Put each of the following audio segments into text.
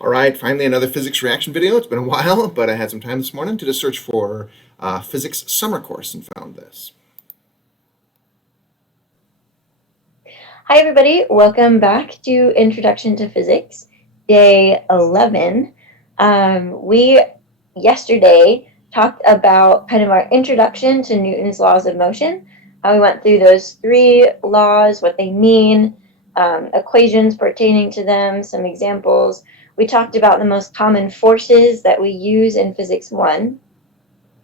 All right, finally another physics reaction video. It's been a while, but I had some time this morning to just search for physics summer course and found this. Hi everybody, welcome back to Introduction to Physics, day 11. We yesterday talked about kind of our introduction to Newton's laws of motion. We went through those three laws, what they mean, equations pertaining to them, some examples. We talked about the most common forces that we use in Physics 1.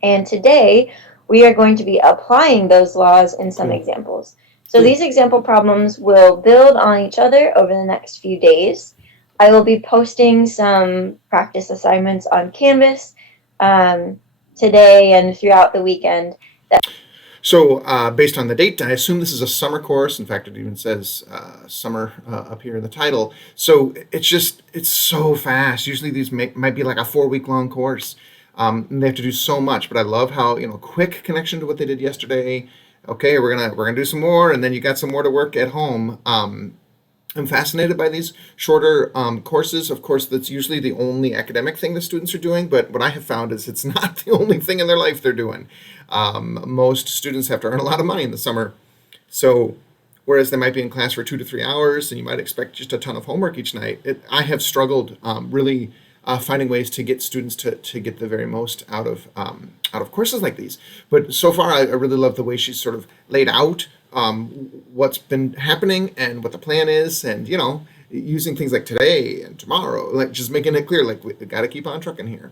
And today we are going to be applying those laws in some examples. So these example problems will build on each other over the next few days. I will be posting some practice assignments on Canvas today and throughout the weekend. So based on the date, I assume this is a summer course. In fact, it even says summer up here in the title. So it's so fast. Usually these might be like a 4-week long course. And they have to do so much, but I love how, quick connection to what they did yesterday. Okay, we're gonna do some more, and then you got some more to work at home. I'm fascinated by these shorter courses. Of course, that's usually the only academic thing the students are doing, but what I have found is it's not the only thing in their life they're doing. Most students have to earn a lot of money in the summer. So whereas they might be in class for 2 to 3 hours and you might expect just a ton of homework each night, I have struggled really finding ways to get students to get the very most out of courses like these. But so far, I really love the way she's sort of laid out what's been happening and what the plan is, and using things like today and tomorrow, like just making it clear, like we got to keep on trucking here.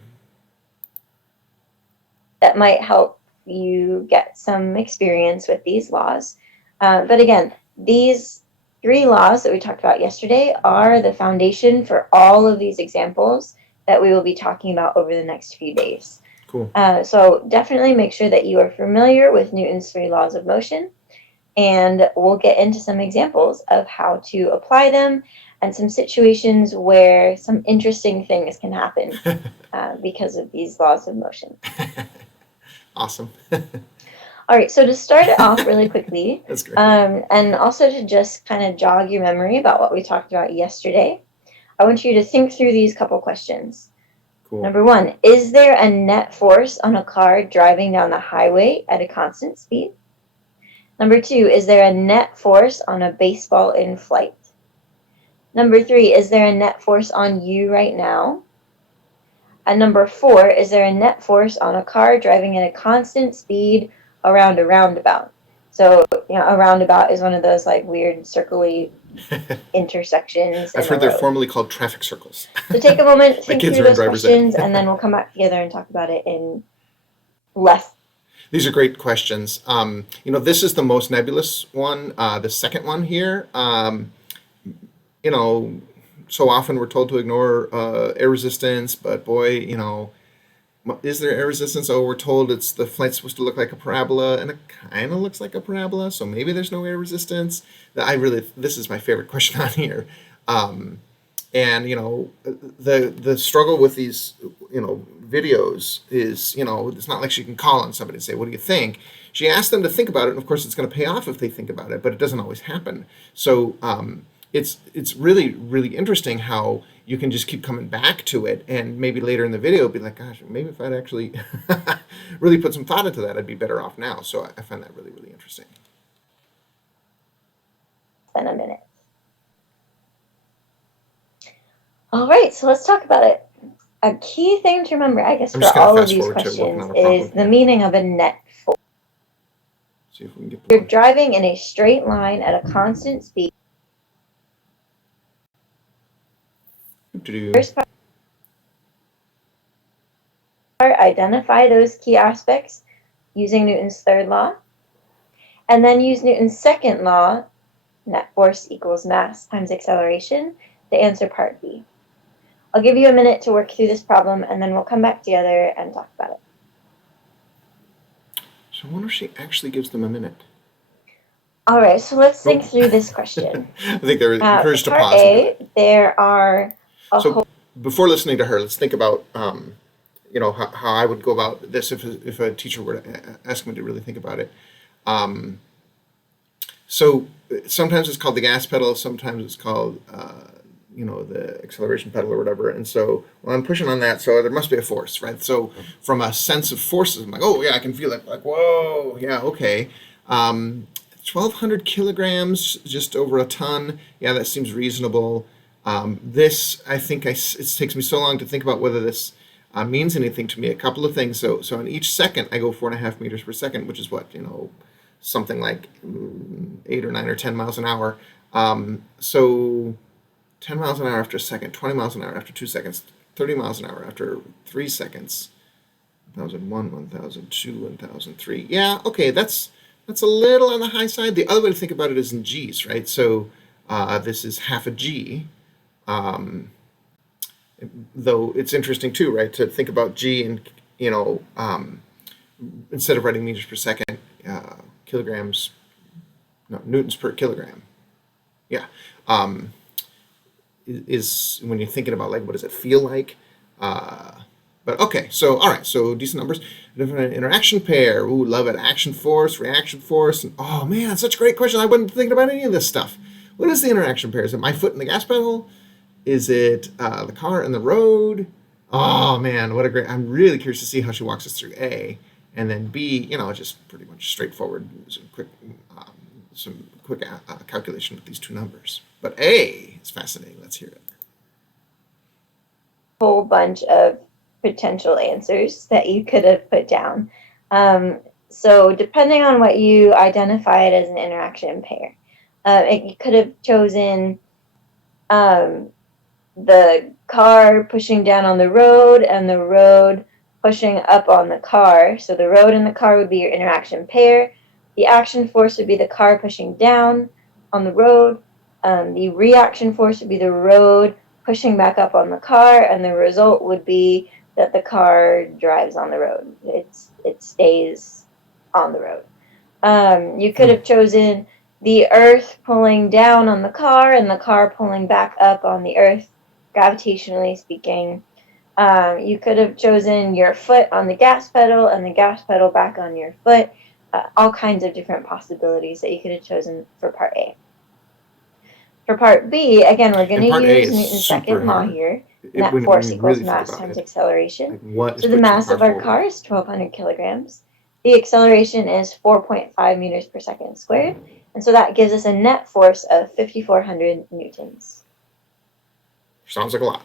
That might help you get some experience with these laws. But again, these three laws that we talked about yesterday are the foundation for all of these examples that we will be talking about over the next few days. Cool. So definitely make sure that you are familiar with Newton's three laws of motion, and we'll get into some examples of how to apply them and some situations where some interesting things can happen because of these laws of motion. Awesome. All right, so to start it off really quickly, That's great. And also to just kind of jog your memory about what we talked about yesterday, I want you to think through these couple questions. Cool. Number one, is there a net force on a car driving down the highway at a constant speed? Number two, is there a net force on a baseball in flight? Number three, is there a net force on you right now? And number four, is there a net force on a car driving at a constant speed around a roundabout? So, a roundabout is one of those like weird circly intersections. I've heard they're formally called traffic circles. So take a moment, think through those questions, and then we'll come back together and talk about it in less. These are great questions. This is the most nebulous one, the second one here. So often we're told to ignore air resistance, but boy, is there air resistance? Oh, we're told the flight's supposed to look like a parabola, and it kind of looks like a parabola, so maybe there's no air resistance. This is my favorite question on here. And the struggle with these videos is it's not like she can call on somebody and say, what do you think? She asked them to think about it, and of course it's going to pay off if they think about it, but it doesn't always happen. So it's really, really interesting how you can just keep coming back to it, and maybe later in the video be like, gosh, maybe if I'd actually really put some thought into that, I'd be better off now. So I find that really, really interesting. In a minute. All right, so let's talk about it. A key thing to remember, I guess, for all of these questions is the meaning of a net force. See if we can get You're driving in a straight line at a constant speed. First part, identify those key aspects using Newton's third law, and then use Newton's second law, net force equals mass times acceleration, to answer part B. I'll give you a minute to work through this problem, and then we'll come back together and talk about it. So I wonder if she actually gives them a minute. All right, so let's think through this question. I think they're encouraged to pause. Part A, there are before listening to her, let's think about how I would go about this if a teacher were to ask me to really think about it. So sometimes it's called the gas pedal, sometimes it's called the acceleration pedal or whatever. And so, well, I'm pushing on that, so there must be a force, right? So from a sense of forces, I'm like, oh yeah, I can feel it. Like, whoa, yeah, okay. 1,200 kilograms, just over a ton. Yeah, that seems reasonable. This, I think, it takes me so long to think about whether this means anything to me. A couple of things. So in each second, I go 4.5 meters per second, which is what, something like 8 or 9 or 10 miles an hour. So 10 miles an hour after a second, 20 miles an hour after 2 seconds, 30 miles an hour after 3 seconds, 1,001, 1,002, 1,003. Yeah, okay, that's a little on the high side. The other way to think about it is in G's, right? So this is half a G. Though it's interesting too, right, to think about G and, instead of writing meters per second, kilograms, no, newtons per kilogram. Yeah. Is when you're thinking about, like, what does it feel like? But okay, so all right, so decent numbers. Different interaction pair. Ooh, love it. Action force, reaction force. And, oh man, such a great question. I wasn't thinking about any of this stuff. What is the interaction pair? Is it my foot in the gas pedal? Is it the car and the road? Oh man, what a great! I'm really curious to see how she walks us through A, and then B. Just pretty much straightforward. Some quick calculation with these two numbers. But A is fascinating. Let's hear it. Whole bunch of potential answers that you could have put down. So depending on what you identified as an interaction pair, you could have chosen the car pushing down on the road and the road pushing up on the car. So the road and the car would be your interaction pair. The action force would be the car pushing down on the road. The reaction force would be the road pushing back up on the car, and the result would be that the car drives on the road. It stays on the road. You could have chosen the earth pulling down on the car and the car pulling back up on the earth, gravitationally speaking. You could have chosen your foot on the gas pedal and the gas pedal back on your foot. All kinds of different possibilities that you could have chosen for part A. For part B, again, we're going to use Newton's second law here. Net force equals mass times acceleration. So the mass of our car is 1,200 kilograms. The acceleration is 4.5 meters per second squared. And so that gives us a net force of 5,400 newtons. Sounds like a lot.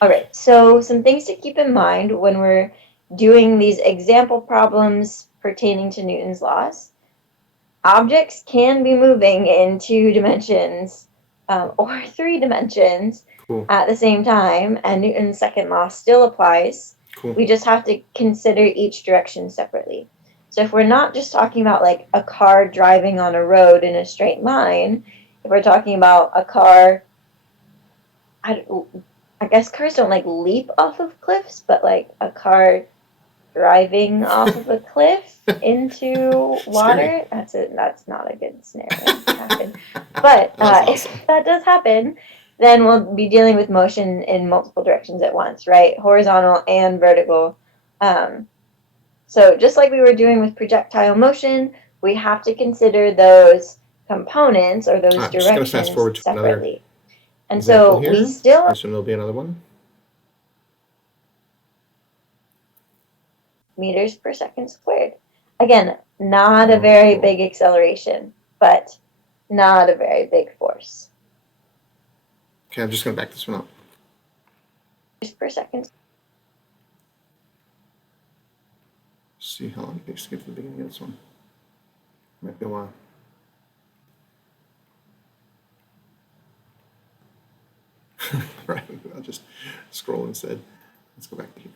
All right, so some things to keep in mind when we're doing these example problems pertaining to Newton's laws. Objects can be moving in 2 dimensions or 3 dimensions at the same time, and Newton's second law still applies. We just have to consider each direction separately. So if we're not just talking about like a car driving on a road in a straight line, if we're talking about a car, I guess cars don't like leap off of cliffs, but like a car driving off of a cliff into water, that's not a good scenario to happen. But awesome. If that does happen, then we'll be dealing with motion in multiple directions at once, right? Horizontal and vertical. So just like we were doing with projectile motion, we have to consider those components or those directions fast forward to separately. And so we still... I assume there'll be another one. Meters per second squared. Again, not a very big acceleration, but not a very big force. Okay, I'm just going to back this one up. Meters per second. See how long it takes to get to the beginning of this one. Might be a while. Right, I'll just scroll instead. Let's go back to here.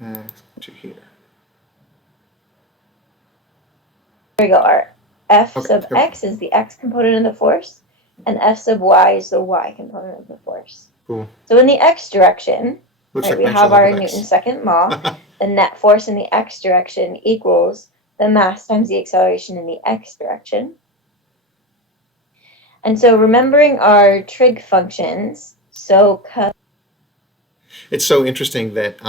Back to here. There we go. Our F sub x is the x component of the force, and F sub y is the y component of the force. Cool. So in the x direction, right, we have our Newton's second law. The net force in the x direction equals the mass times the acceleration in the x direction. And so remembering our trig functions, it's so interesting that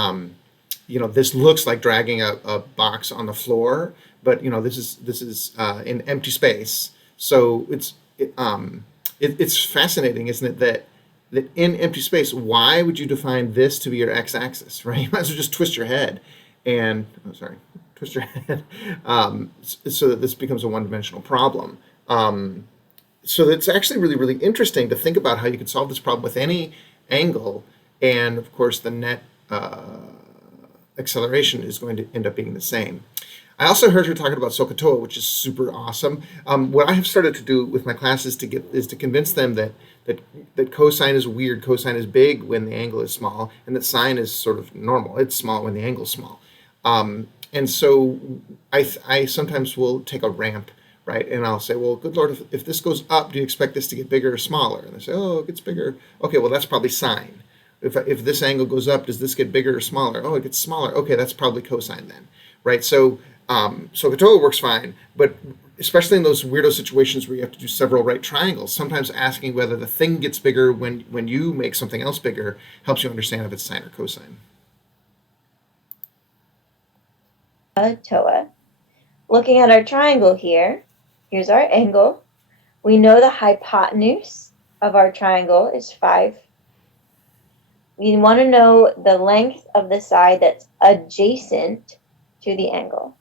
this looks like dragging a box on the floor, but this is in empty space. So it's fascinating, isn't it, that in empty space, why would you define this to be your x-axis, right? You might as well just twist your head and, oh, sorry, twist your head, so that this becomes a one-dimensional problem. So it's actually really, really interesting to think about how you could solve this problem with any angle, and of course the net acceleration is going to end up being the same. I also heard her talking about SOCAHTOA, which is super awesome. What I have started to do with my classes is to convince them that cosine is weird, cosine is big when the angle is small, and that sine is sort of normal. It's small when the angle is small. And so I sometimes will take a ramp, right? And I'll say, well, good Lord, if this goes up, do you expect this to get bigger or smaller? And they say, oh, it gets bigger. Okay, well, that's probably sine. If this angle goes up, does this get bigger or smaller? Oh, it gets smaller. Okay, that's probably cosine then, right? So SOCAHTOA works fine, but especially in those weirdo situations where you have to do several right triangles, sometimes asking whether the thing gets bigger when you make something else bigger helps you understand if it's sine or cosine. SOCAHTOA. Looking at our triangle here, here's our angle. We know the hypotenuse of our triangle is 5. We want to know the length of the side that's adjacent to the angle.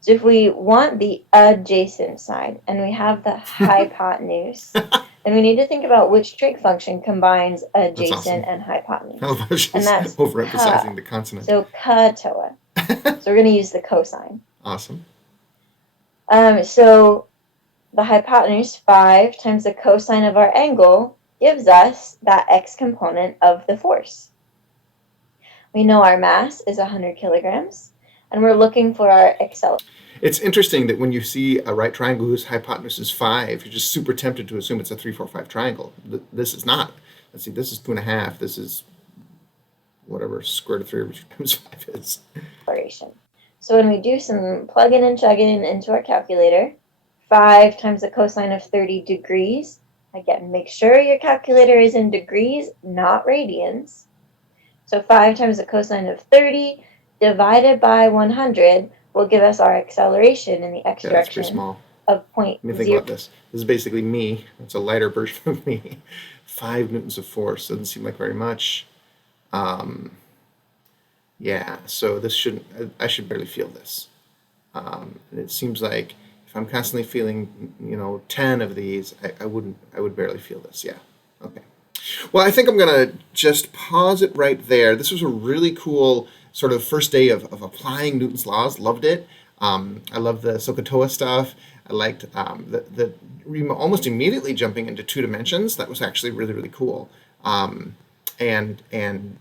So if we want the adjacent side and we have the hypotenuse, then we need to think about which trig function combines adjacent and hypotenuse. I love how she's And that's overemphasizing the consonant. So SOCAHTOA. So we're going to use the cosine. Awesome. So the hypotenuse, 5, times the cosine of our angle gives us that x component of the force. We know our mass is 100 kilograms, and we're looking for our acceleration. It's interesting that when you see a right triangle whose hypotenuse is 5, you're just super tempted to assume it's a 3, 4, 5 triangle. This is not. Let's see, this is 2.5. This is whatever square root of 3 over 2 times 5 is. So when we do some plugging and chugging into our calculator, 5 times the cosine of 30 degrees. Again, make sure your calculator is in degrees, not radians. So 5 times the cosine of 30 divided by 100 will give us our acceleration in the x direction small. Of 0.0. Let me think about this. This is basically me. It's a lighter version of me. 5 newtons of force. Doesn't seem like very much. Yeah, so this I should barely feel this. And it seems like if I'm constantly feeling, 10 of these, I would barely feel this. Yeah. Okay. Well, I think I'm going to just pause it right there. This was a really cool sort of first day of applying Newton's laws. Loved it. I love the SOCAHTOA stuff. I liked the almost immediately jumping into 2 dimensions. That was actually really, really cool. And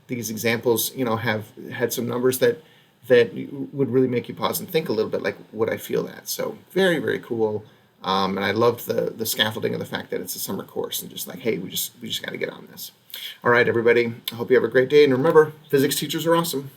these examples, have had some numbers that would really make you pause and think a little bit, like, would I feel that? So very, very cool. And I loved the scaffolding of the fact that it's a summer course and just like, hey, we just got to get on this. All right, everybody. I hope you have a great day. And remember, physics teachers are awesome.